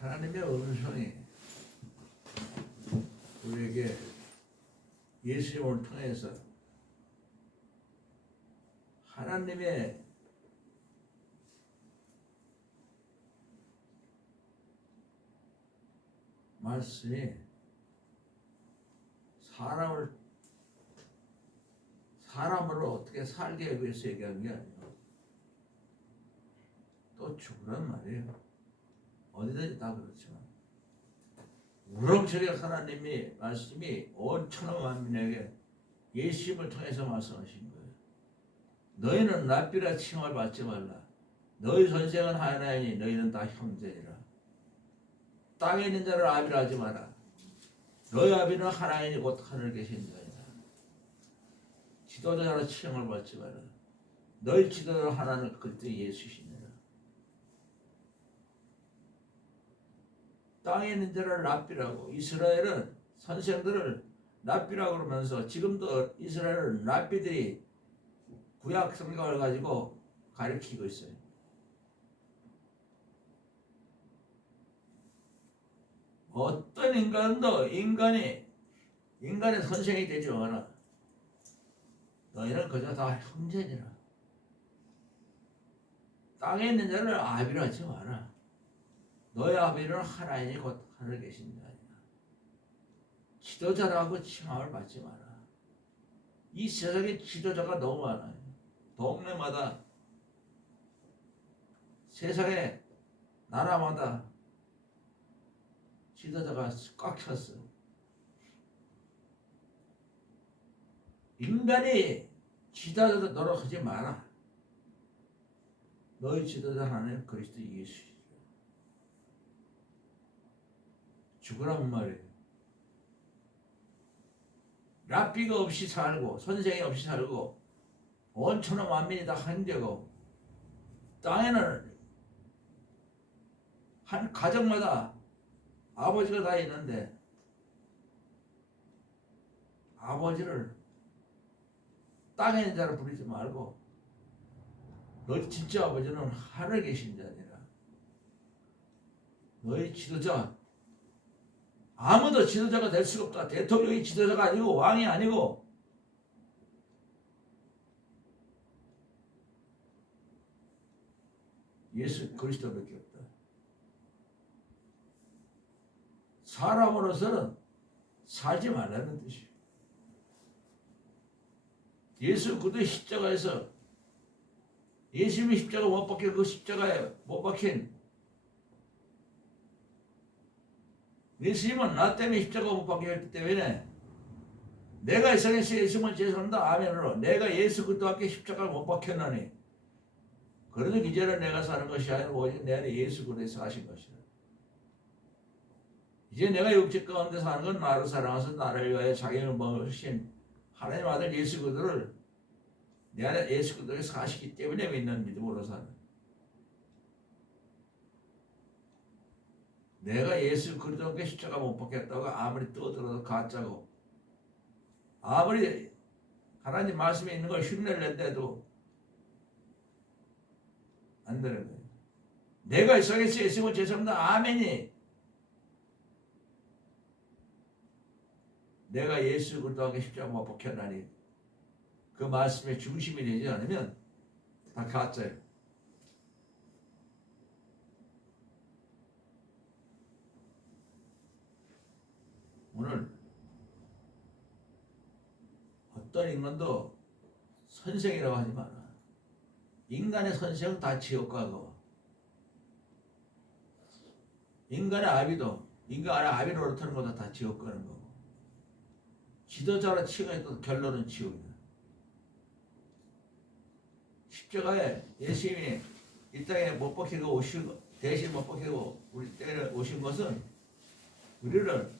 하나님의 음성이 우리에게 예수님을 통해서 하나님의 말씀이 사람으로 어떻게 살게 하기 위해서 얘기한 게 아니에요. 또 죽으란 말이에요. 어디든지 다 그렇지만 우렁차게 하나님이 말씀이 온 천하 만민에게 예수님을 통해서 말씀하신 거예요. 너희는 랍비라 칭함을 받지 말라. 너희 선생은 하나이니 너희는 다 형제니라. 땅에 있는 자를 아비라 하지 마라. 너희 아비는 하나이니 곧 하늘 계신 자이다. 지도자로 칭함을 받지 마라. 너희 지도자 하나는 그리스도 예수시니라. 땅에 있는 자를 랍비라고, 이스라엘은 선생들을 랍비라고 그러면서 지금도 이스라엘은 랍비들이 구약 성경을 가지고 가르치고 있어요. 어떤 인간도 인간의 선생이 되지 마라. 너희는 그저 다 형제니라. 땅에 있는 자를 아비라 하지 마라. 너희 아비는 하나이니 곧 하늘에 계신 자이다. 지도자라고 칭함을 받지 마라. 이 세상에 지도자가 너무 많아요. 동네마다, 세상에 나라마다 지도자가 꽉 찼어. 인간이 지도자 노력하지 마라. 너희 지도자 하나님 그리스도 예수. 죽으란 말이에요. 랍비가 없이 살고 선생이 없이 살고 온 천하 만민이 다 한되고 땅에는 한 가정마다 아버지가 다 있는데 아버지를 땅에 있는 자를 부르지 말고 너희 진짜 아버지는 하늘에 계신 자니라. 너희 지도자, 아무도 지도자가 될 수가 없다. 대통령이 지도자가 아니고 왕이 아니고 예수 그리스도밖에 없다. 사람으로서는 살지 말라는 뜻이에요. 예수 그리스도 십자가에서 예수님이 십자가 못 박혀 그 십자가에 못 박힌 예수님은 나 때문에 십자가 못 박혀 했기 때문에 내가 이 세상에서 예수님을 죄송합니다. 아멘으로 내가 예수 그리스도께 십자가를 못 박혔나니 그러니 이제는 내가 사는 것이 아니라 오직 내 안에 예수 그리스도에서 사신 것이라. 이제 내가 육체 가운데 사는 건 나를 사랑하셔서 나를 위하여 자기를 먹으신 하나님 아들 예수 그리스도를 내 안에 예수 그리스도에 사시기 때문에 믿는 믿음으로 사는. 내가 예수 그리스도께 십자가 못 박혔다고 아무리 떠들어도 가짜고 아무리 하나님 말씀에 있는 걸 흉내낸데도 안 되는 거예요. 내가 이 세상에서 예수님을 죄송합니다. 아멘이 내가 예수 그리스도께 십자가 못 박혔나니 그 말씀의 중심이 되지 않으면 다 가짜예요. 오늘 어떤 인간도 선생이라고 하지 마라. 인간의 선생은 다 지옥 가고 인간의 아비도 인간의 아비 노릇하는 것도 다 지옥 가는 거고 지도자로 치고해도 결론은 지옥이다. 십자가에 예수님이 이 땅에 못 박히고 오시고 대신 못 박히고 우리 땅에 오신 것은 우리를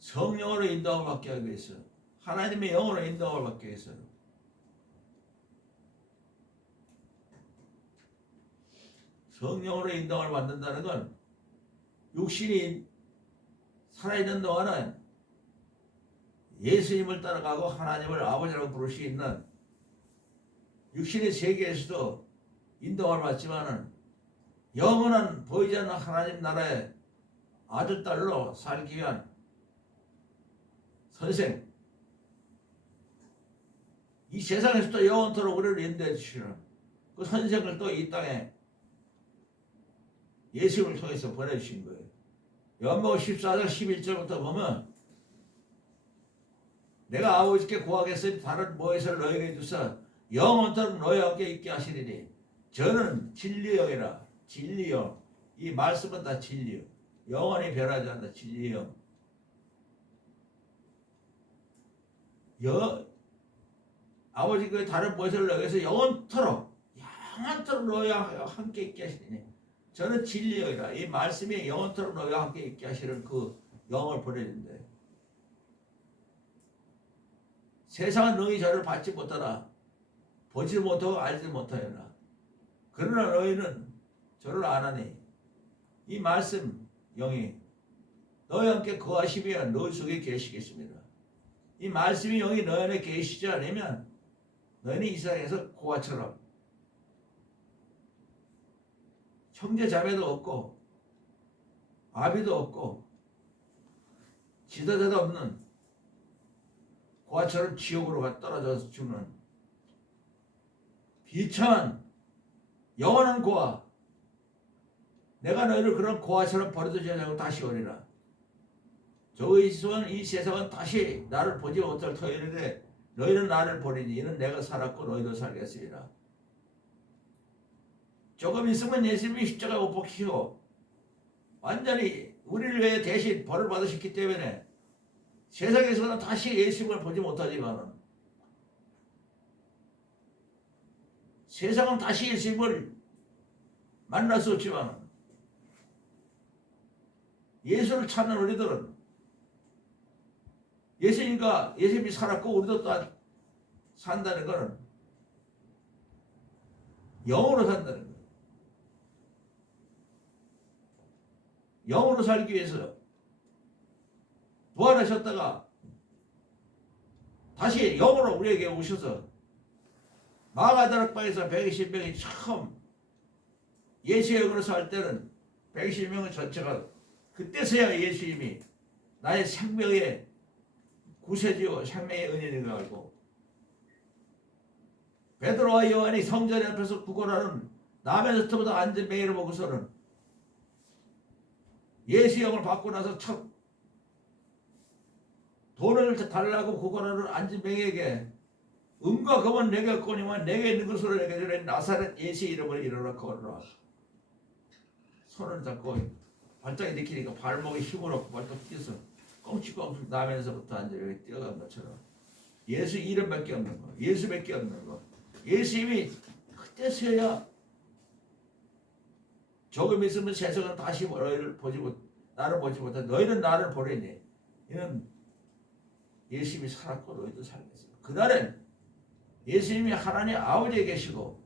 성령으로 인도함을 받게 하기 위해서 하나님의 영으로 인도함을 받기 위해서 성령으로 인도함을 받는다는 건 육신이 살아있는 동안은 예수님을 따라가고 하나님을 아버지라고 부를 수 있는 육신의 세계에서도 인도함을 받지만은 영원한 보이지 않는 하나님 나라의 아들 딸로 살기 위한 선생, 이 세상에서도 영원토록 우리를 인도해 주시는 그 선생을 또 이 땅에 예수를 통해서 보내주신 거예요. 요한복음 14장 11절부터 보면 내가 아버지께 구하겠으니 다른 무엇을 너에게 주사 영원토록 너희와 함께 있게 하시리니 저는 진리영이라. 진리영, 이 말씀은 다 진리요, 영원히 변하지 않는 진리영. 아버지께 다른 무엇을 너희에게서 영원토록 너희와 함께 있게 하시니 저는 진리영이라. 이 말씀이 영원토록 너희와 함께 있게 하시는 그 영을 보내준대. 세상은 너희 저를 받지 못하나 보지 못하고 알지 못하였나 그러나 너희는 저를 아나니 이 말씀 영이 너희와 함께 거하시면 너희 속에 계시겠습니다. 이 말씀이 영이 너희 안에 계시지 않으면 너희는 이 세상에서 고아처럼 형제 자매도 없고 아비도 없고 지도자도 없는 고아처럼 지옥으로 떨어져서 죽는 비참한 영원한 고아. 내가 너희를 그런 고아처럼 버려두지 않고 다시 오리라. 이 세상은 다시 나를 보지 못할 터이는데 너희는 나를 보리니 이는 내가 살았고 너희도 살겠으리라. 조금 있으면 예수님이 십자가 못 박히고 완전히 우리를 위해 대신 벌을 받으셨기 때문에 세상에서는 다시 예수님을 보지 못하지만 세상은 다시 예수님을 만날 수 없지만 예수를 찾는 우리들은 예수님이 살았고 우리도 또 산다는 것은 영으로 산다는 거예요. 영으로 살기 위해서 부활하셨다가 다시 영으로 우리에게 오셔서 마가다락방에서 120명이 처음 예수의 영으로 살 때는 120명의 전체가 그때서야 예수님이 나의 생명의 구세주요 생명의 은인인 걸 알고 베드로와 요한이 성전 앞에서 구걸하는 남에서부터 앉은 맹이를 보고서는 예수 영을 받고 나서 첫 돈을 달라고 구걸하는 앉은 맹에게 은과 금은 내게 없거니와 내게 있는 것으로 내게 주는 나사렛 예수 이름을 일어나 걸어라. 손을 잡고 발짝이 내키니까 발목에 힘을 얻고 발짝 뛰어서 꽁치꽁치 나면서부터 앉아 뛰어간 것처럼 예수 이름밖에 없는 거, 예수밖에 없는 거. 예수님이 그때서야 조금 있으면 세상은 다시 너희를 나를 보지 못해 너희는 나를 보려니 이는 예수님이 살았고 너희도 살겠어. 그날엔 예수님이 하나님 아버지에 계시고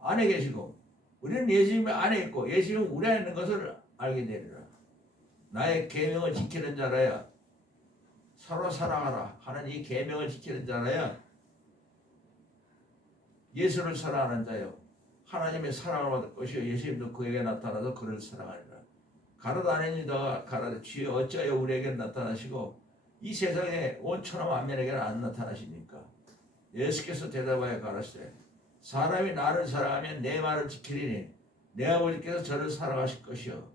안에 계시고 우리는 예수님의 안에 있고 예수님은 우리 안에 있는 것을 알게 되리라. 나의 계명을 지키는 자라야 서로 사랑하라 하는 이 계명을 지키는 자라야 예수를 사랑하는 자요 하나님의 사랑을 받을 것이요 예수님도 그에게 나타나서 그를 사랑하리라. 가로도 아니니다가 가라되 주여 어찌하여 우리에게 나타나시고 이 세상에 온 천하 만민에게는 안 나타나시니까. 예수께서 대답하여 가라사대 사람이 나를 사랑하면 내 말을 지키리니 내 아버지께서 저를 사랑하실 것이요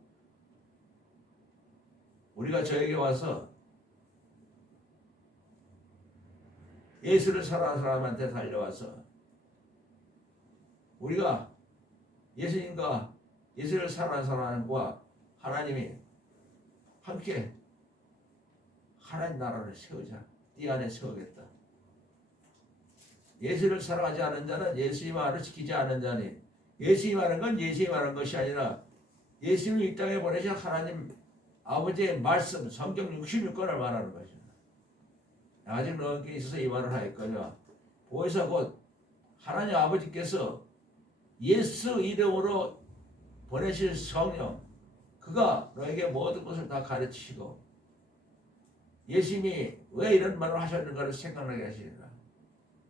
우리가 저에게 와서 예수를 사랑하는 사람한테 달려와서 우리가 예수님과 예수를 사랑하는 사람과 하나님이 함께 하나님 나라를 세우자. 이 안에 세우겠다. 예수를 사랑하지 않은 자는 예수의 말을 지키지 않은 자니 예수의 말은 건 예수의 말한 것이 아니라 예수님을 이 땅에 보내신 하나님 아버지의 말씀 성경 66권을 말하는 것이다. 아직 너에게 있어서 이 말을 하였거냐. 보혜사 곧 하나님 아버지께서 예수 이름으로 보내실 성령 그가 너에게 모든 것을 다 가르치시고 예수님이 왜 이런 말을 하셨는가를 생각나게 하시리라.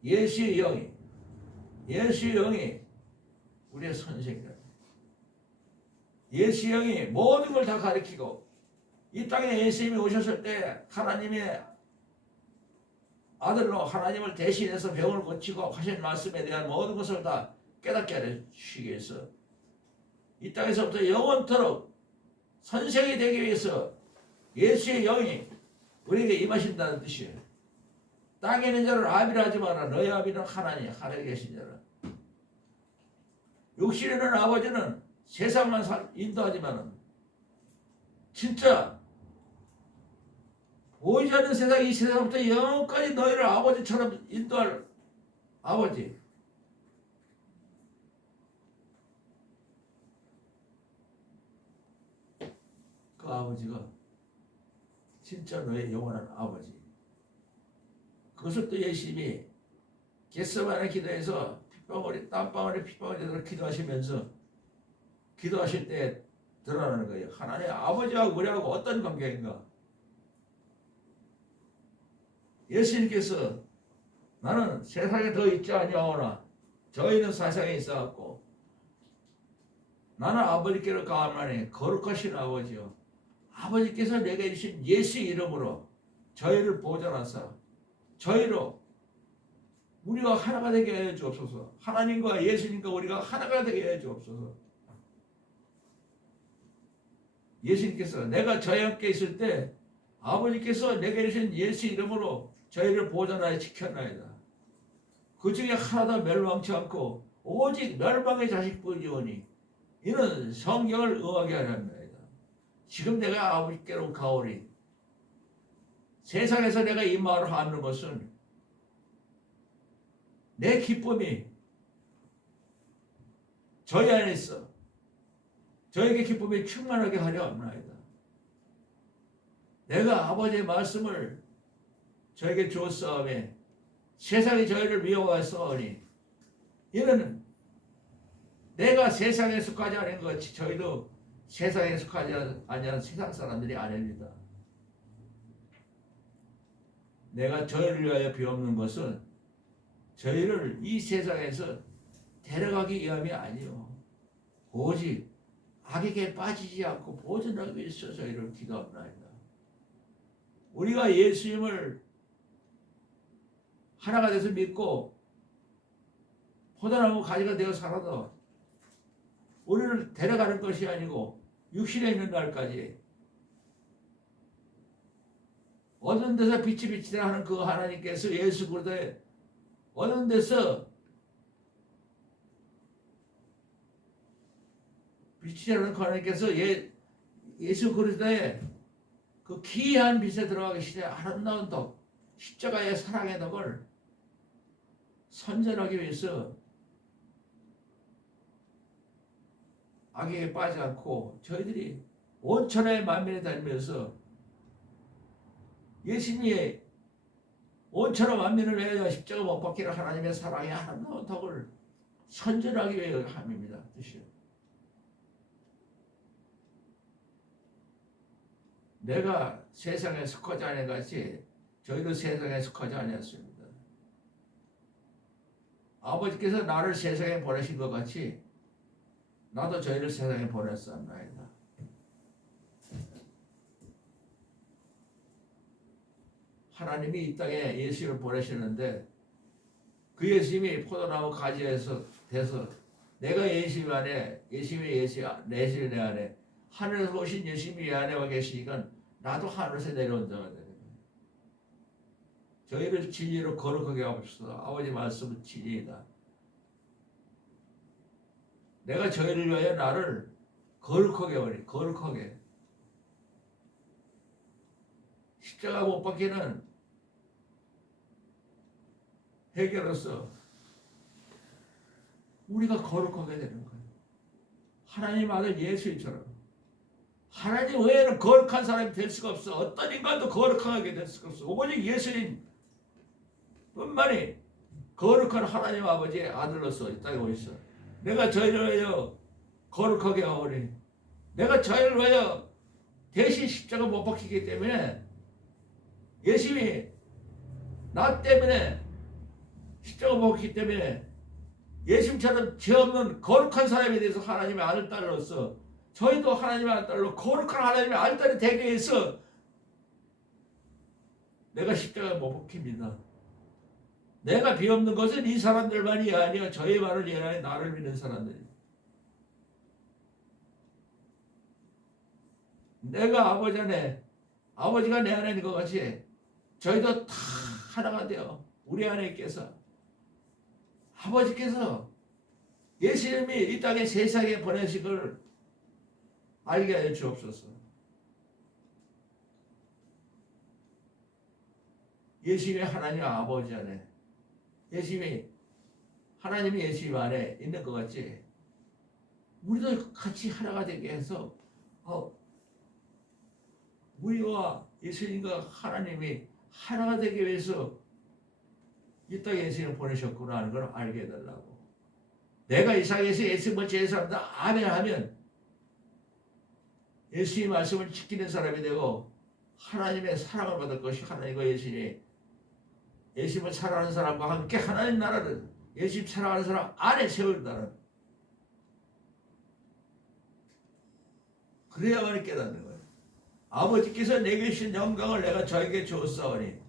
예수의 영이 우리의 선생이다. 예수 형이 모든 걸 다 가르치고 이 땅에 예수님이 오셨을 때 하나님의 아들로 하나님을 대신해서 병을 고치고 하신 말씀에 대한 모든 것을 다 깨닫게 하시기 위해서 이 땅에서부터 영원토록 선생이 되기 위해서 예수의 영이 우리에게 임하신다는 뜻이에요. 땅에 있는 자를 아비라 하지 마라. 너희 아비는 하나님, 하늘에 계신 자라. 육신에 있는 아버지는 세상만 인도하지만은 진짜 보이지 않는 세상, 이 세상부터 영원까지 너희를 아버지처럼 인도할 아버지. 그 아버지가 진짜 너의 영원한 아버지. 그것을 또 예수님이 겟세마네 기도에서 땀방울에 핏방울이 들어 기도하시면서 기도하실 때 드러나는 거예요. 하나님 아버지와 우리하고 어떤 관계인가? 예수님께서 나는 세상에 더 있지 아니하오나 저희는 세상에 있어갖고 나는 아버지께로 가오나니 거룩하신 아버지요. 아버지께서 내게 주신 예수 이름으로 저희를 보존하사 저희로 우리가 하나가 되게 해 주옵소서. 하나님과 예수님과 우리가 하나가 되게 해 주옵소서. 예수님께서 내가 저희 함께 있을 때 아버지께서 내게 주신 예수 이름으로 저희를 보존하여 지켰나이다. 그 중에 하나도 멸망치 않고 오직 멸망의 자식뿐이오니 이는 성경을 응하게 하렵니다. 지금 내가 아버지께로 가오니 세상에서 내가 이 말을 하는 것은 내 기쁨이 저희 안에 있어 저에게 기쁨이 충만하게 하려 합니다. 내가 아버지의 말씀을 저에게 주었사오매 세상이 저희를 미워하였사오니 이는 내가 세상에 속하지 않은 것 같이 저희도 세상에 속하지 아니한 세상 사람들이 아닙니다. 내가 저희를 위하여 비옵는 것은 저희를 이 세상에서 데려가기 위함이 아니요 오직 악에게 빠지지 않고 보존하기 위해서 저희를 기도합니다. 우리가 예수님을 하나가 돼서 믿고 포도나무 가지가 되어 살아도 우리를 데려가는 것이 아니고 육신에 있는 날까지 어떤 데서 빛이 비치라 하는 그 하나님께서 예수 그리스도의 어떤 데서 빛이라는 그 하나님께서 예수 그리스도의 그 기이한 빛에 들어가 계시되 아름다운 덕 십자가의 사랑의 덕을 선전하기 위해서 악에게 빠지지 않고 저희들이 온천하에 만민에 다니면서 예수님이 온천하 만민을 위하여 십자가 못 박히는 하나님의 사랑의 아름다운 덕을 선전하기 위해 함입니다. 뜻이요. 내가 세상에 속하지 아니한 같이 저희도 세상에 속하지 아니었습니다. 아버지께서 나를 세상에 보내신 것 같이 나도 저희를 세상에 보냈사옵나이다. 하나님이 이 땅에 예수님을 보내시는데 그 예수님이 포도나무 가지에서 돼서 내가 예수님 안에 예수님이 예수님 내 안에 하늘에서 오신 예수님이 내 안에 와 계시니까 나도 하늘에서 내려온 자가 되는 거예요. 저희를 진리로 거룩하게 하옵소서. 아버지 말씀은 진리이다. 내가 저희를 위하여 나를 거룩하게 하오니 거룩하게 십자가 못 박히는 해결로서 우리가 거룩하게 되는 거예요. 하나님 아들 예수님처럼 하나님 외에는 거룩한 사람이 될 수가 없어. 어떤 인간도 거룩하게 될 수가 없어. 오직 예수님 뿐만이 거룩한 하나님 아버지의 아들로서 이 땅에 오셨어. 내가 저희를 위하여 거룩하게 하오니 내가 저희를 위하여 대신 십자가 못 박히기 때문에 예수님이 나 때문에 십자가 못 박히기 때문에 예수님처럼 죄 없는 거룩한 사람에 대해서 하나님의 아들 딸로서 저희도 하나님의 아들 딸로 거룩한 하나님의 아들 딸이 되기 위해서 내가 십자가에 못 박힙니다. 내가 비없는 것은 이 사람들만이 아니라 저의 말을 예하여 나를 믿는 사람들입니다. 내가 아버지 안에, 아버지가 내 안에 있는 것 같이 저희도 다 하나가 되어 우리 안에 있겠어. 아버지께서 예수님이 이 땅에 세상에 보내신 걸 알게 하여 주옵소서. 예수님이 하나님 아버지 안에, 하나님이 예수님 안에 있는 것 같이 우리도 같이 하나가 되게 해서 우리와 예수님과 하나님이 하나가 되기 위해서 이 땅에 예수님을 보내셨구나 하는 걸 알게 해달라고. 내가 이 상에서 예수님을 제사한다 아멘 하면 예수님의 말씀을 지키는 사람이 되고 하나님의 사랑을 받을 것이 하나님과 예수님을 사랑하는 사람과 함께 하나님 나라를 예수님 사랑하는 사람 안에 세운다는, 그래야만 깨닫는 거예요. 아버지께서 내게 주신 영광을 내가 저에게 주었사오니,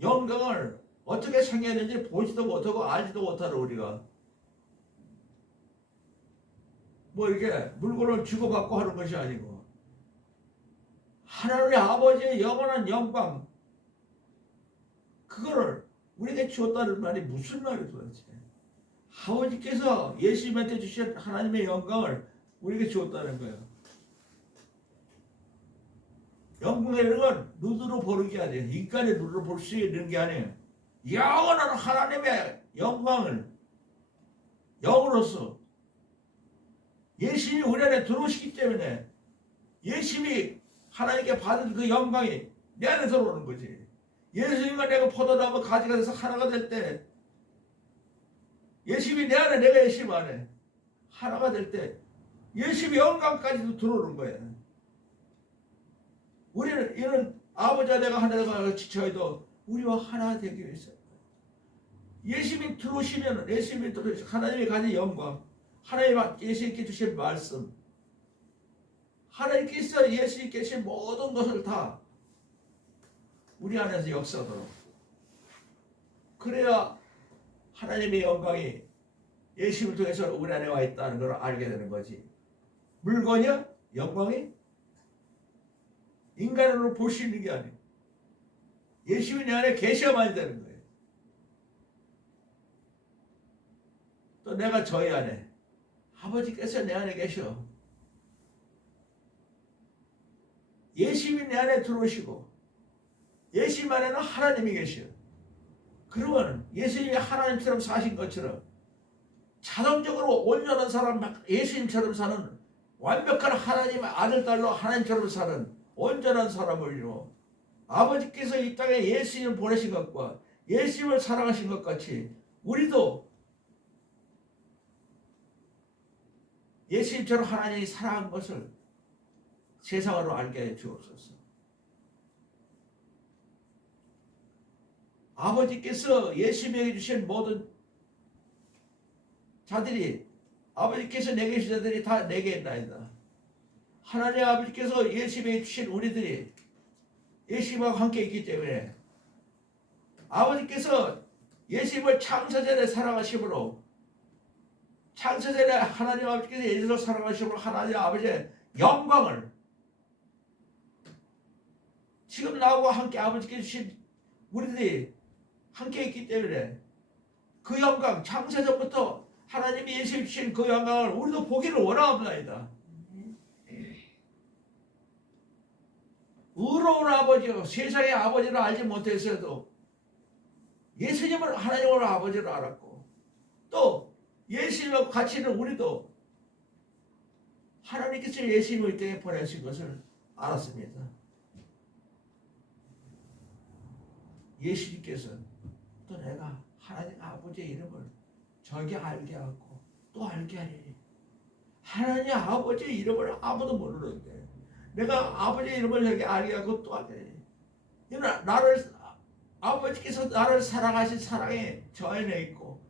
영광을 어떻게 생겼는지 보지도 못하고 알지도 못하는 우리가 뭐 이렇게 물건을 주고받고 하는 것이 아니고 하나님의 아버지의 영원한 영광, 그거를 우리에게 주었다는 말이 무슨 말이에요 도대체. 아버지께서 예수님한테 주신 하나님의 영광을 우리에게 주었다는 거예요. 영광이라는 건 눈으로 보는 게 아니에요. 인간의 눈으로 볼 수 있는 게 아니에요. 영원한 하나님의 영광을 영으로서 예수님이 우리 안에 들어오시기 때문에 예수님이 하나님께 받은 그 영광이 내 안에 들어오는 거지. 예수님과 내가 포도나무 가지가 돼서 하나가 될 때, 예수님이 내 안에 내가 예수님 안에 하나가 될 때 예수님의 영광까지도 들어오는 거예요. 우리는 이런 아버지와 내가 하나가 같이 저희도 우리와 하나 되기 위해서 예수님이 들어오시면 예수님이 들어오시면 하나님이 가진 영광, 하나님 예수님께 주신 말씀, 하나님께서 예수님께 주신 모든 것을 다 우리 안에서 역사하도록, 그래야 하나님의 영광이 예수님을 통해서 우리 안에 와 있다는 걸 알게 되는 거지. 물건이야? 영광이? 인간으로 볼 수 있는 게 아니에요. 예수님이 내 안에 계셔야만 되는 거예요. 또 내가 저희 안에, 아버지께서 내 안에 계셔. 예수님이 내 안에 들어오시고 예수님 안에는 하나님이 계셔. 그러면 예수님이 하나님처럼 사신 것처럼 자동적으로 온전한 사람, 예수님처럼 사는 완벽한 하나님의 아들 딸로 하나님처럼 사는 온전한 사람을요, 아버지께서 이 땅에 예수님을 보내신 것과 예수님을 사랑하신 것 같이 우리도 예수님처럼 하나님이 사랑한 것을 세상으로 알게 해 주옵소서. 아버지께서 예수님에게 주신 모든 자들이, 아버지께서 내게 주신 자들이 다 내게 있나이다. 하나님 아버지께서 예수님에게 주신 우리들이 예수님과 함께 있기 때문에 아버지께서 예수님을 창세전에 사랑하심으로, 창세전에 하나님 아버지께서 예수를 사랑하심으로 하나님 아버지의 영광을 지금 나하고 함께 아버지께서 주신 우리들이 함께 있기 때문에 그 영광, 창세전부터 하나님이 예수님 주신 그 영광을 우리도 보기를 원합니다. 의로운 아버지요, 세상의 아버지를 알지 못했어도 예수님을 하나님을 아버지로 알았고, 또 예수님과 같이 있는 우리도 하나님께서 예수님을 이 땅에 보내신 것을 알았습니다. 예수님께서 또 내가 하나님 아버지의 이름을 저에게 알게 하고 또 알게 하리니, 하나님 아버지의 이름을 아무도 모르는데 내가 아버지의 이름을 저에게 알게 하고 또 알게 하리니, 나를 아버지께서 나를 사랑하신 사랑이 저 안에 있고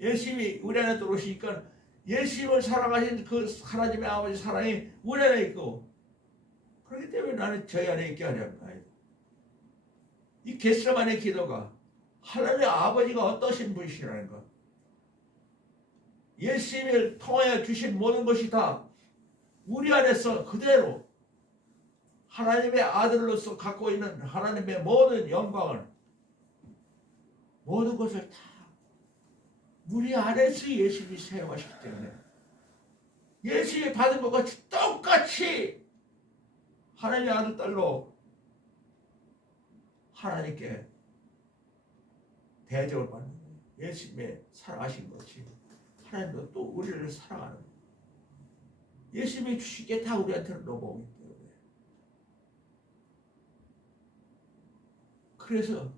예수님이 우리 안에 들어오시니까 예수님을 사랑하신 그 하나님의 아버지 사랑이 우리 안에 있고 그렇기 때문에 나는 저희 안에 있게 하려는 거예요. 이 겟세마네 기도가 하나님의 아버지가 어떠신 분이시라는 것, 예수님을 통하여 주신 모든 것이 다 우리 안에서 그대로 하나님의 아들로서 갖고 있는 하나님의 모든 영광을, 모든 것을 다 우리 안에서 예수님이 사용하시기 때문에 예수님이 받은 것 같이 똑같이 하나님의 아들 딸로 하나님께 대접을 받는 거예요. 예수님의 사랑하신 것이 하나님도 또 우리를 사랑하는 거예요. 예수님이 주신 게 다 우리한테는 넘어오기 때문에. 그래서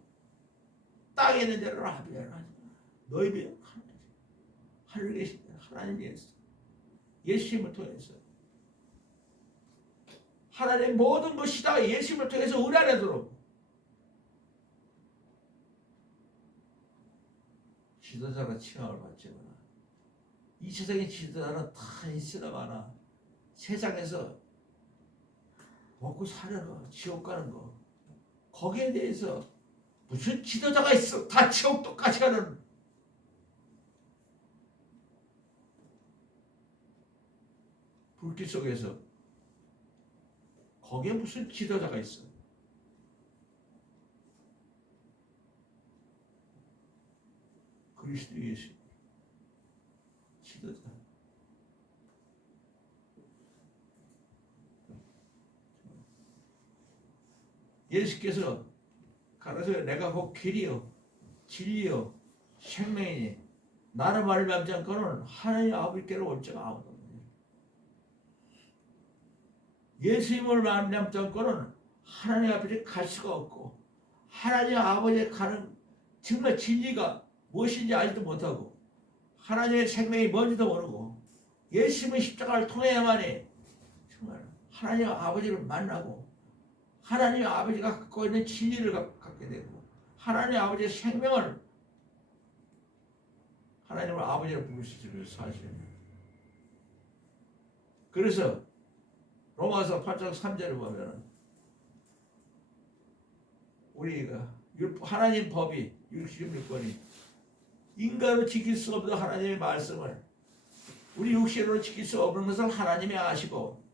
땅에 있는 자를 아비야라 하지 마. 너희 비는 하늘에 계신 하나님이었어. 예수님을 통해서 하나님의 모든 것이 다 예수님을 통해서 우리 안에 들어오고, 지도자가 칭함을 받지만 이 세상의 지도자는 다 있으나마나 세상에서 먹고 사는 거, 지옥 가는 거, 거기에 대해서 무슨 지도자가 있어? 다 지옥 똑같이 가는 불길 속에서 거기에 무슨 지도자가 있어? 그리스도 예수 지도자. 예수께서 가라사대 내가 곧 길이요 진리요 생명이니 나를 말미암지 않고는 하나님 아버지께로 올 자가 아무도 없느니라. 예수님을 말미암지 않고는 하나님 아버지 갈 수가 없고, 하나님 아버지에 가는 정말 진리가 무엇인지 알지도 못하고 하나님의 생명이 뭔지도 모르고 예수님의 십자가를 통해야만이 정말 하나님 아버지를 만나고 하나님 아버지가 갖고 있는 진리를 갖게 되고 하나님 아버지의 생명을 하나님을 아버지로 부를 수 있는 사실입니다. 그래서 로마서 8장 3절을 보면 우리가 하나님 법이 66권이 인간으로 지킬 수 없는 하나님의 말씀을 우리 육신으로 지킬 수 없는 것을 하나님이 아시고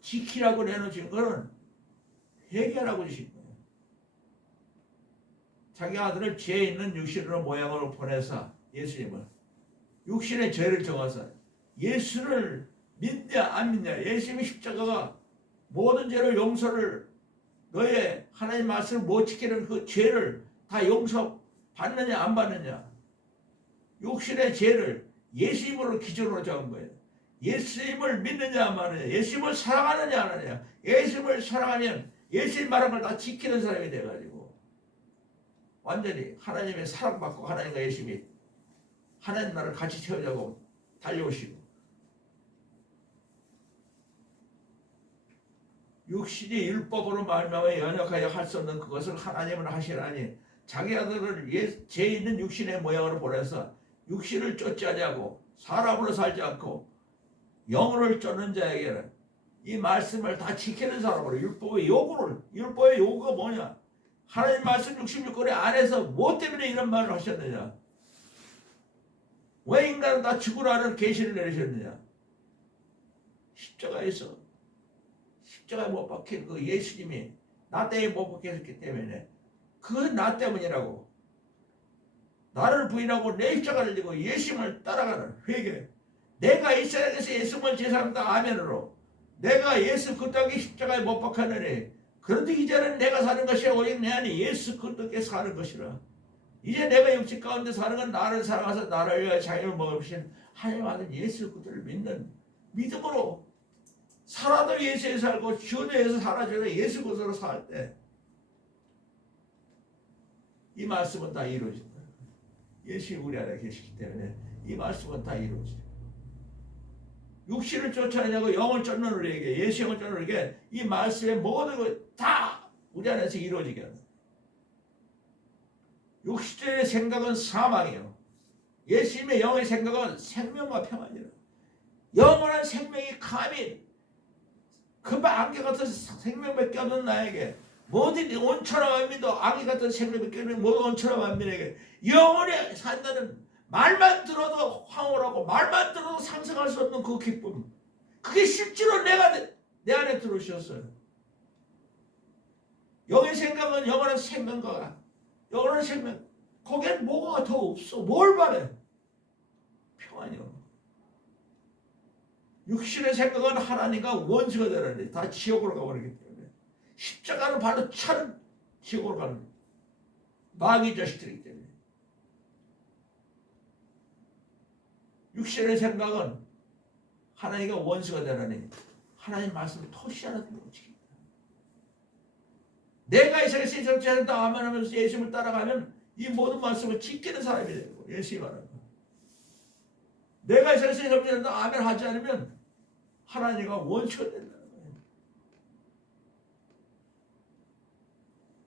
지키라고 내놓으신 것은 해결하고 주신 거예요. 자기 아들을 죄 있는 육신으로 모양으로 보내서 예수님을 육신의 죄를 정하사 예수를 믿냐 안 믿냐, 예수님의 십자가가 모든 죄를 용서를, 너의 하나님 말씀을 못 지키는 그 죄를 다 용서 받느냐 안 받느냐, 육신의 죄를 예수님으로 기준으로 정한 거예요. 예수님을 믿느냐 안 믿느냐, 예수님을 사랑하느냐 안 하느냐. 예수님을 사랑하면 예수님 말한 걸 다 지키는 사람이 돼가지고 완전히 하나님의 사랑받고 하나님과 예수님이 하나님 나라를 같이 채우자고 달려오시고, 육신이 율법으로 말미암아 연약하여 할 수 없는 그것을 하나님은 하시라니 자기 아들을 죄 있는 육신의 모양으로 보내서 육신을 쫓지 아니하고 사람으로 살지 않고 영혼을 쫓는 자에게는 이 말씀을 다 지키는 사람으로 율법의 요구가 뭐냐? 하나님 말씀 66권의 안에서 뭐 때문에 이런 말을 하셨느냐? 왜 인간은 다 죽으라는 계시를 내리셨느냐? 십자가에서 십자가에 못 박힌 그 예수님이 나 때문에 못 박혔기 때문에 그건 나 때문이라고. 나를 부인하고 내 십자가를 지고 예수님을 따라가는 회개. 내가 이 세상에서 예수님을 제사한다 아멘으로 내가 예수 그리스도의 십자가에 못 박혔느니 그런데 이제는 내가 사는 것이 오직 내 안에 예수 그리스도께서 사는 것이라. 이제 내가 육신 가운데 사는 건 나를 사랑하사 나를 위하여 자기를 먹으신 하나님 아들 예수 그리스도를 믿는 믿음으로 살아도 예수에 살고 죽어도 예수 살아줘도 예수 그리스도로 살 때 이 말씀은 다 이루어진다. 예수님이 우리 안에 계시기 때문에 이 말씀은 다 이루어진다. 육신을 쫓아내고 영을 쫓는 우리에게, 예수 영을 쫓는 우리에게 이 말씀의 모든 것 다 우리 안에서 이루어지게 한다. 육신의 생각은 사망이요. 예수님의 영의 생각은 생명과 평안이라. 영원한 생명이 감히 금방 안개 같은 생명밖에 없는 나에게, 모든 온천한 만민도 안개 같은 생명밖에 없는 모든 온천한 만민에게 영원히 산다는, 말만 들어도 황홀하고 말만 들어도 상상할 수 없는 그 기쁨, 그게 실제로 내 안에 들어오셨어요. 영의 생각은 영원한 생명과 영원한 생명, 거기엔 뭐가 더 없어. 뭘 바래? 평안이요. 육신의 생각은 하나님과 원수가 되라니, 다 지옥으로 가버리기 때문에. 십자가는 바로 차는 지옥으로 가는 마귀 자식들이기 때문에. 육신의 생각은 하나님과 원수가 되라니, 하나님 말씀을 토시 하나도 못 지킵니다. 내가 이 세상에 정치한다 아멘 하면서 예수님을 따라가면 이 모든 말씀을 지키는 사람이 되고, 예수님 말하는 거. 내가 이 세상에 정치한다 아멘 하지 않으면 하나님과 원수가 된다는 거예요.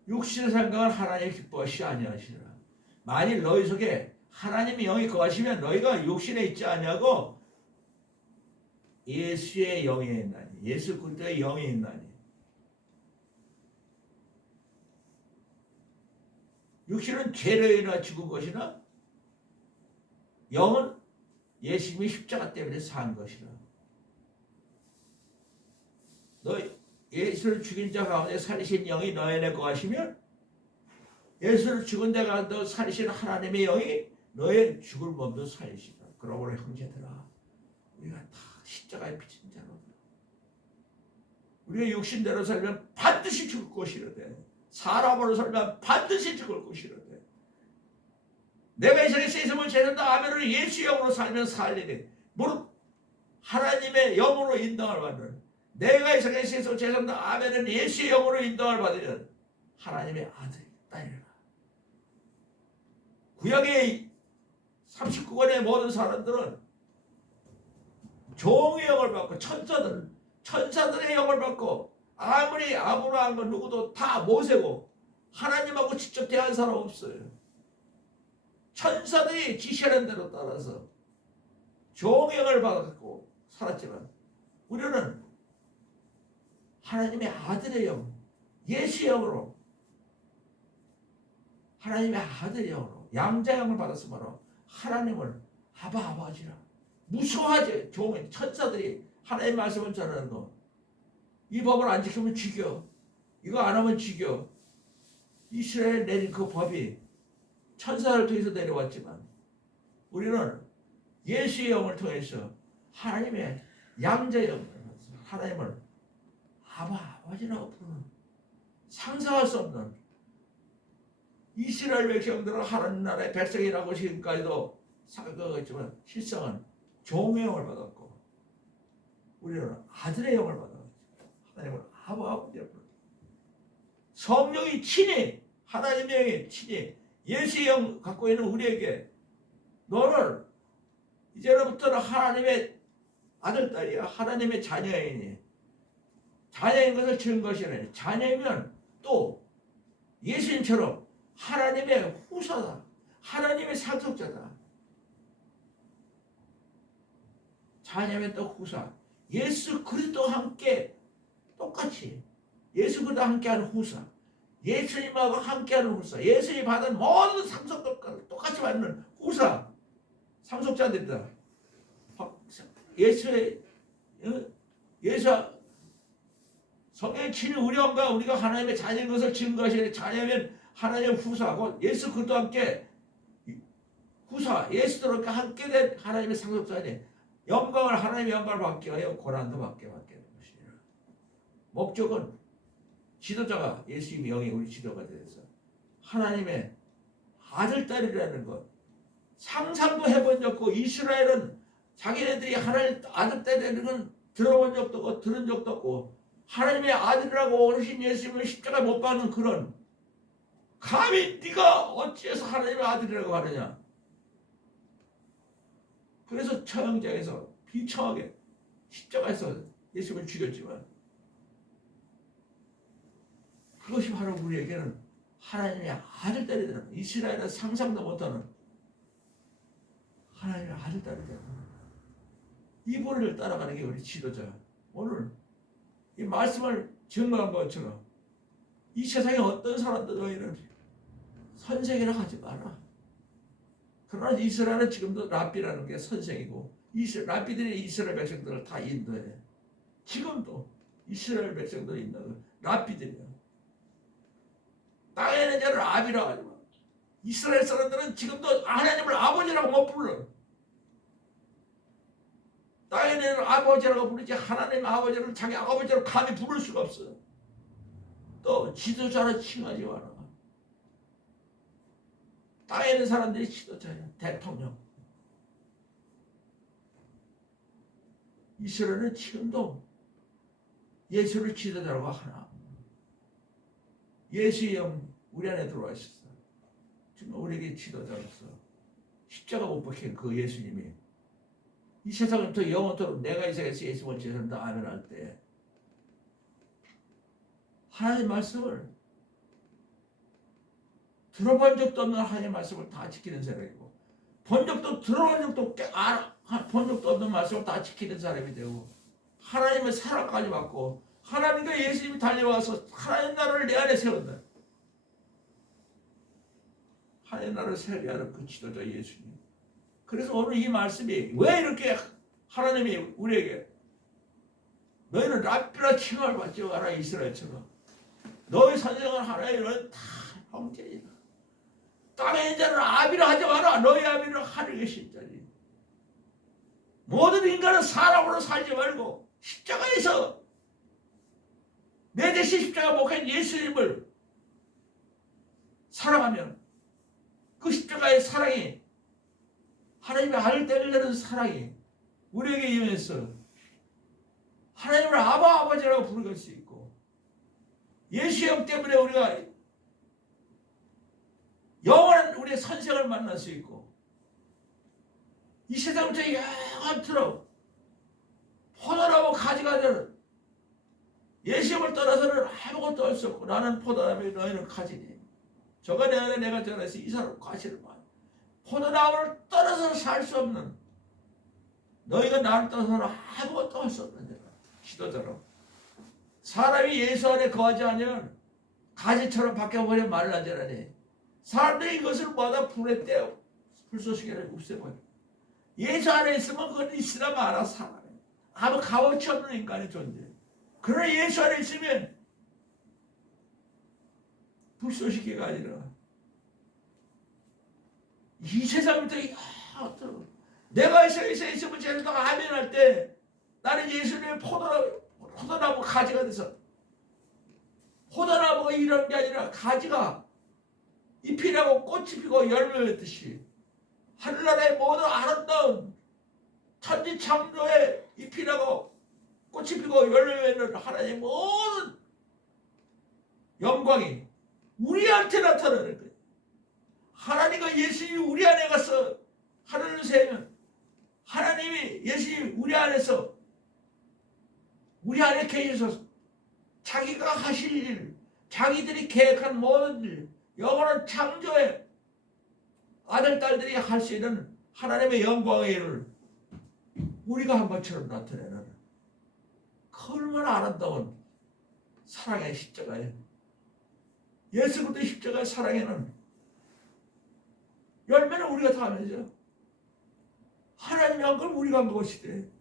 육신의 생각은 하나님의 기뻐하시지 아니하시라. 만일 너희 속에 하나님의 영이 거하시면 너희가 육신에 있지 아니하고 예수의 영이 있나니, 예수 그리스도의 영이 있나니. 육신은 죄로 인하여 죽은 것이나 영은 예수님이 십자가 때문에 산 것이라. 너 예수를 죽인 자 가운데 살리신 영이 너희 안에 거하시면 예수를 죽은 자 가운데 살리신 하나님의 영이 너의 죽을 몸도 살리시라. 그러므로 형제들아, 우리가 다 십자가에 비친 자로다. 우리가 육신대로 살면 반드시 죽을 것이로되 사람으로 살면 반드시 죽을 것이로되 내가 이 세상에 세상을 죄는다 아멘으로 예수의 영으로 살면 살리되 무릇 하나님의 영으로 인도를 받는, 내가 이 세상에 세상을 죄는다 아멘은 예수의 영으로 인도를 받으면 하나님의 아들 딸이라. 구약의 39권의 모든 사람들은 종의 영을 받고 천사들의 영을 받고, 아무리 아브라함과 누구도 다 모세고 하나님하고 직접 대한 사람 없어요. 천사들이 지시하는 대로 따라서 종의 영을 받았고 살았지만 우리는 하나님의 아들의 영, 예수의 영으로, 하나님의 아들의 영으로 양자 영을 받았으므로 하나님을 아버지라. 무서워하지. 종의 천사들이 하나님의 말씀을 전하는 거, 이 법을 안 지키면 죽여, 이거 안 하면 죽여. 이스라엘 내린 그 법이 천사를 통해서 내려왔지만 우리는 예수의 영을 통해서 하나님의 양자 영을, 하나님을 아버지라고 부르는, 상상할 수 없는, 이스라엘 백성들은 하나님 나라의 백성이라고 지금까지도 생각하겠지만 실상은 종의 영을 받았고 우리는 아들의 영을 받았고 하나님을 아버지라고 부르는, 성령이 친히, 하나님의 영이 친히 예수의 영 갖고 있는 우리에게 너는 이제부터는 하나님의 아들 딸이야, 하나님의 자녀이니, 자녀인 것을 지은 것이라니. 자녀이면 또 예수님처럼 하나님의 후사다, 하나님의 상속자다. 자녀면 또 후사, 예수 그리스도와 함께 똑같이 예수 그리스도와 함께하는 후사, 예수님하고 함께하는 후사, 예수님이 받은 모든 상속들과 똑같이 받는 후사, 상속자들이다. 예수 성령의 친히 우리 영과 우리가 하나님의 자녀인 것을 지은 것이, 자녀면 하나님의 후사고 예수 그리스도와 함께 후사, 예수들과 함께 된 하나님의 상속자니 영광을, 하나님의 영광을 받게 하여 고난도 받게 되는 것이니라. 목적은 지도자가 예수님의 영이 우리 지도가 되어서 하나님의 아들 딸이라는 것, 상상도 해본 적 없고, 이스라엘은 자기네들이 하나님 아들 딸이라는 건 들어본 적도 없고 들은 적도 없고, 하나님의 아들이라고 오신 예수님을 십자가 못 박는 그런, 감히 네가 어찌해서 하나님의 아들이라고 하느냐. 그래서 처형장에서 비참하게 십자가에서 예수님을 죽였지만 그것이 바로 우리에게는 하나님의 아들딸이 되는 거예요. 이스라엘은 상상도 못하는 하나님의 아들딸이 되는 거예요. 이 본을 따라가는 게 우리 지도자. 오늘 이 말씀을 증거한 것처럼 이 세상에 어떤 사람도 너희는 선생이라 하지 마라. 그러나 이스라엘은 지금도 랍비라는 게 선생이고 랍비들이 이스라엘 백성들을 다 인도해. 지금도 이스라엘 백성들이 있는 랍비들이야. 땅에 있는 자를 아비라고 하지 마. 이스라엘 사람들은 지금도 하나님을 아버지라고 못 불러. 땅에 있는 아버지라고 부르지 하나님 아버지를 자기 아버지로 감히 부를 수가 없어. 또 지도자로 칭하지 마라. 땅에 있는 사람들이 지도자야. 대통령. 이스라엘은 지금도 예수를 지도자라고 하나. 예수의 영 우리 안에 들어와 있었어. 지금 우리에게 지도자로서 십자가 못 박힌 그 예수님이 이 세상부터 영원토록 내가 이 세상에서 예수를 지도자로 아멘할 때 하나님의 말씀을 들어본 적도 없는 하나님의 말씀을 다 지키는 사람이고 본 적도 들어본 적도 본 적도 없는 말씀을 다 지키는 사람이 되고 하나님의 사랑까지 받고 하나님과 예수님이 달려와서 하나님 나라를 내 안에 세운다. 하나님 나라를 세우게 하는 그 지도자 예수님. 그래서 오늘 이 말씀이 왜 이렇게 하나님이 우리에게 너희는 랍비라 칭함을 받지 마라 이스라엘처럼 너희 선생은 하나님은 다 형제이다. 땅에 있는 자는 아비라 하지 마라. 너희 아비는 하늘에 계신 자니. 모든 인간은 사람으로 살지 말고 십자가에서 내 대신 십자가 목한 예수님을 사랑하면 그 십자가의 사랑이 하나님의 아들 때리려는 사랑이 우리에게 임해서 하나님을 아버지라고 부를 수 있고 예수의 영 때문에 우리가 영원한 우리의 선생을 만날 수 있고 이 세상부터 영원토록 포도나무 가지가 되는 예수님을 떠나서는 아무것도 할 수 없고 나는 포도나무에 너희는 가지니 저가 내 안에 내가 전해서 이 사람 과실을 봐. 포도나무를 떠나서 살 수 없는 너희가 나를 떠나서는 아무것도 할 수 없는 자라. 지도자로 사람이 예수 안에 거하지 않으면 가지처럼 바뀌어버려 말라지라니 사람들이 이것을 뭐다 불에 떼어 불쏘시개를 없애버려. 예수 안에 있으면 그건 있으나 마나 사람이 아무 값어치 없는 인간의 존재. 그러나 예수 안에 있으면 불쏘시개가 아니라 이 세상부터 내가 이 세상에 있으면 쟤네가 아멘할 때 나는 예수님의 포도나무 가지가 돼서 포도나무가 이런 게 아니라 가지가 잎이 나고 꽃이 피고 열매 맺듯이 하늘나라의 모든 아름다운 천지 창조의 잎이 나고 꽃이 피고 열매 맺는 하나님의 모든 영광이 우리한테 나타나는 거예요. 하나님과 예수님이 우리 안에 가서 하늘을 세우면 하나님이 예수님이 우리 안에서 우리 안에 계셔서 자기가 하실 일 자기들이 계획한 모든 일 영원한 창조의 아들 딸들이 할 수 있는 하나님의 영광의 일을 우리가 한 것처럼 나타내는 얼마나 아름다운 사랑의 십자가예요. 예수 그리스도의 십자가의 사랑에는 열매는 우리가 다 맺어. 하나님이 한 걸 우리가 한 것이 돼.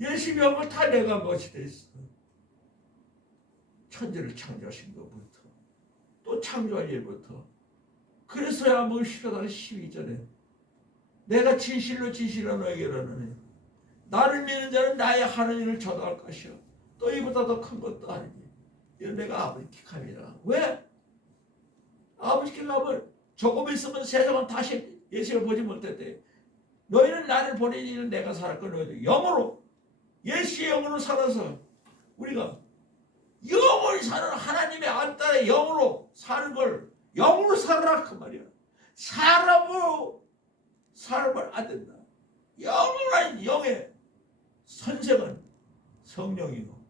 예수님이 한 걸 다 내가 한 것이 돼 있어. 천지를 창조하신 것부터 또 창조할 일부터 그래서야 뭐 12전에 내가 진실로 너에게 이르노니 나를 믿는 자는 나의 하는 일을 저도 할 것이요 또 이보다 더 큰 것도 아니니 이는 내가 아버지께 감이라. 왜? 아버지께 감을 조금 있으면 세상은 다시 예수를 보지 못했대. 너희는 나를 보내니 이는 내가 살았고 너희도 영으로 예수의 영으로 살아서 우리가 영원히 사는 하나님의 아들의 영으로 사는 걸 영으로 살아라 그 말이야. 사람으로 삶을 안 된다. 영원한 영의 선생은 성령이고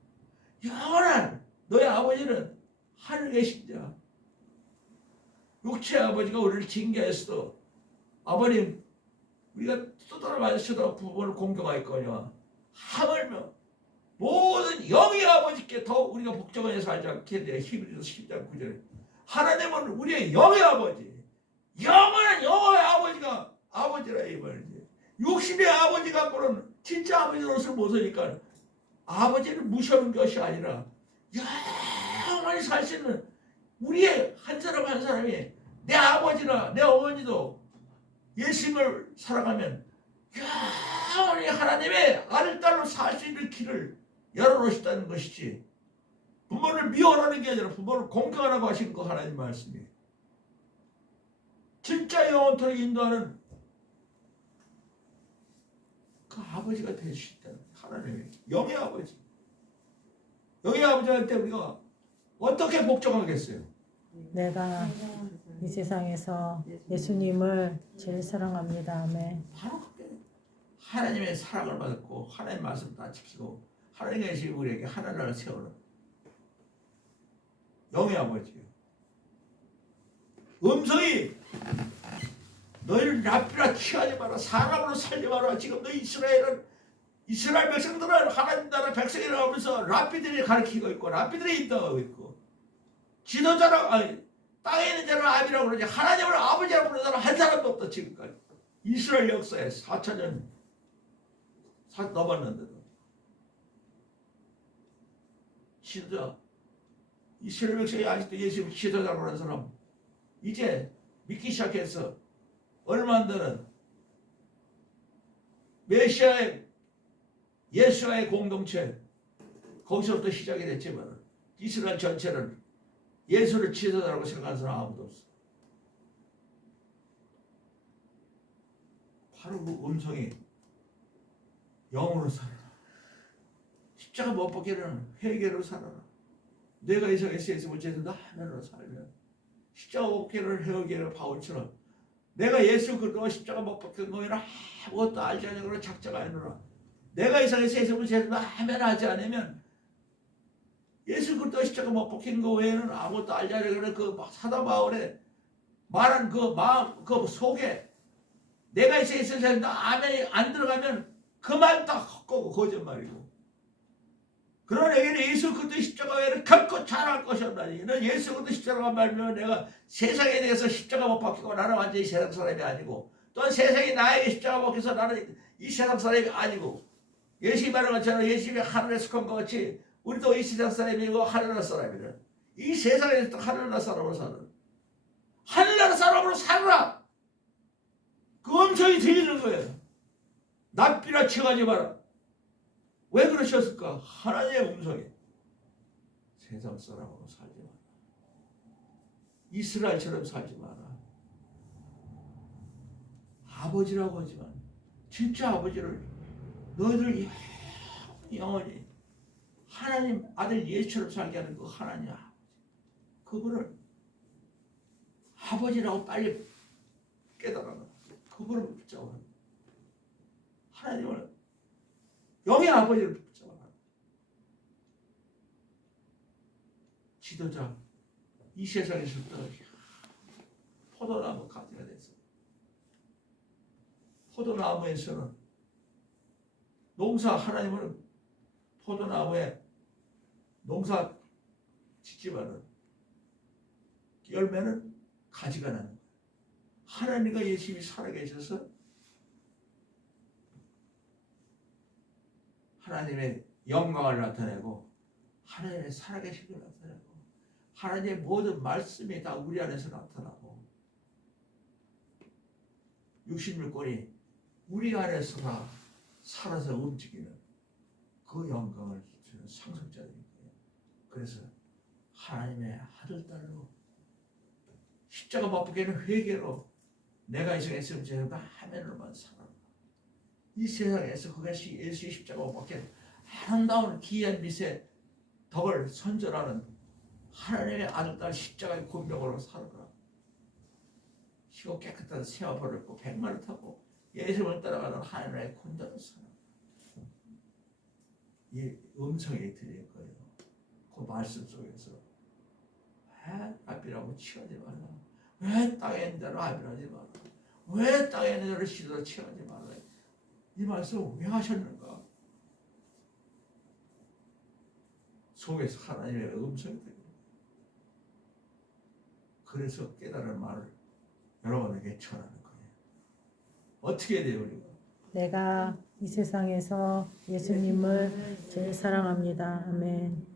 영원한 너의 아버지는 하늘에 계신 자 육체 아버지가 우리를 징계했어도 아버님 우리가 두드러 맞으셔도 부모를 공경하였거니와 하물며 모든 영의 아버지께 더 우리가 복종하여 살지 않게 돼. 히브리서 10장 9절에 하나님은 우리의 영의 아버지, 영원한 영의 아버지가 아버지라 이 말이지. 육신의 아버지 갖고는 진짜 아버지 노릇을 못하니까 아버지를 무시하는 것이 아니라 영원히 살 수 있는 우리의 한 사람 한 사람이 내 아버지나 내 어머니도 예수님을 사랑하면 영원히 하나님의 아들 딸로 살 수 있는 길을 열어놓으셨다는 것이지, 부모를 미워하는 게 아니라 부모를 공경하라고 하시는 거 하나님 말씀이 진짜 영원토록 인도하는 그 아버지가 될 수 있다는 하나님의 영의 아버지. 영의 아버지한테 우리가 어떻게 복종하겠어요? 내가 이 세상에서 예수님을 제일 사랑합니다. 아멘. 바로 그게 하나님의 사랑을 받았고 하나님의 말씀 다 지키고 하나님의 계시 우리에게 하나님을 세우는 영의 아버지예요. 음성이 너희를 랍비라 취하지 마라, 사람으로 살지 마라. 지금 너 이스라엘 백성들은 하나님 나라 백성이라고 하면서 랍비들이 가르치고 있고 랍비들이 인도하고 있고 지도자라 땅에 있는 자를 아비라고 그러지 하나님을 아버지라고 부르는 사람 한 사람도 없다. 지금까지 이스라엘 역사에 4,000년 넘었는데도 지도자 이스라엘 백성이 아직도 예수님 지도자라고 하는 사람 이제 믿기 시작해서 얼마 안 되는 메시아의 예수와의 공동체 거기서부터 시작이 됐지만 이스라엘 전체는 예수를 지도자라고 생각하는 사람 아무도 없어. 바로 그 음성이 영으로 살아라. 십자가 못 박히는 회개로 살아라. 내가 이 세상에서 예수를 제대로 하늘로 살면 십자가 못 박히는 회개로 바울처럼 내가 예수 그리스도 십자가 못 박힌 거에는 아무것도 알지 않으므로 작자가 아니라 내가 이 세상에서 예수를 제대로 하면 하지 않으면 예수 그리스도 십자가 못 박힌 거 외에는 아무것도 알지 않으므로 그 사도 바울의 말한 그 마음 그 속에 내가 이 세상에서 제대로 아멘이 안 들어가면 그 말 다 헛거고 거짓말이고. 그러나 내게는 예수 그리스도 십자가 외에는 결코 잘할 것이 없다니. 너는 예수 그리스도 십자가가 말면 내가 세상에 대해서 십자가 못 박히고 나는 완전히 세상 사람이 아니고 또한 세상이 나에게 십자가 못 박혀서 나는 이 세상 사람이 아니고 예수님이 말한 것처럼 예수님이 하늘에 속한 것 같이 우리도 이 세상 사람이고 하늘나라 사람이라. 이 세상에서 또 하늘나라 사람으로 사는 하늘나라 사람으로 살아라. 그 음성이 들리는 거예요. 납비라 취하지 마라. 왜 그러셨을까? 하나님의 음성이 세상 사람으로 살지 마라. 이스라엘처럼 살지 마라. 아버지라고 하지만 진짜 아버지를 너희들 영원히 하나님 아들 예수처럼 살게 하는 그 하나님 아버지, 그분을 아버지라고 빨리 깨달아라. 그분을 붙잡아라. 하나님을 영의 아버지를 붙잡아라. 지도자 이 세상에서부터 포도나무 가지가 됐어. 포도나무에서는 농사 하나님은 포도나무에 농사 짓지만은 열매는 가지가 나는 거예요. 하나님과 예수님이 살아계셔서 하나님의 영광을 나타내고 하나님의 살아계심을 나타내고 하나님의 모든 말씀이 다 우리 안에서 나타나고 육신물권이 우리 안에서 다 살아서 움직이는 그 영광을 주는 상속자들인 거예요. 그래서 하나님의 아들 딸로 십자가 못 박히는 회개로 내가 이 세상에 있으면 제가 하면으로만 살아. 이 세상에서 그것이 예수의 십자가 못 박힌 아름다운 귀한 빛의 덕을 선전하는 하나님의 아들 딸 십자가의 군병으로 살아라. 시고 깨끗한 새와 버렸고 백마를 타고 예수를 따라가는 하나님의 군대로 살아. 이 음성이 들릴 거예요. 그 말씀 속에서 납비라고 취하지 말라. 왜 땅에 있는 대로 아비하지 마라. 왜 땅에 있는 대로 시도를 취하지 마라. 이 말씀 왜 하셨는가? 속에서 하나님의 음성이 들립니다. 그래서 깨달은 말을 여러분에게 전하는 거예요. 어떻게 돼요 우리가? 내가 이 세상에서 예수님을 제일 사랑합니다. 아멘.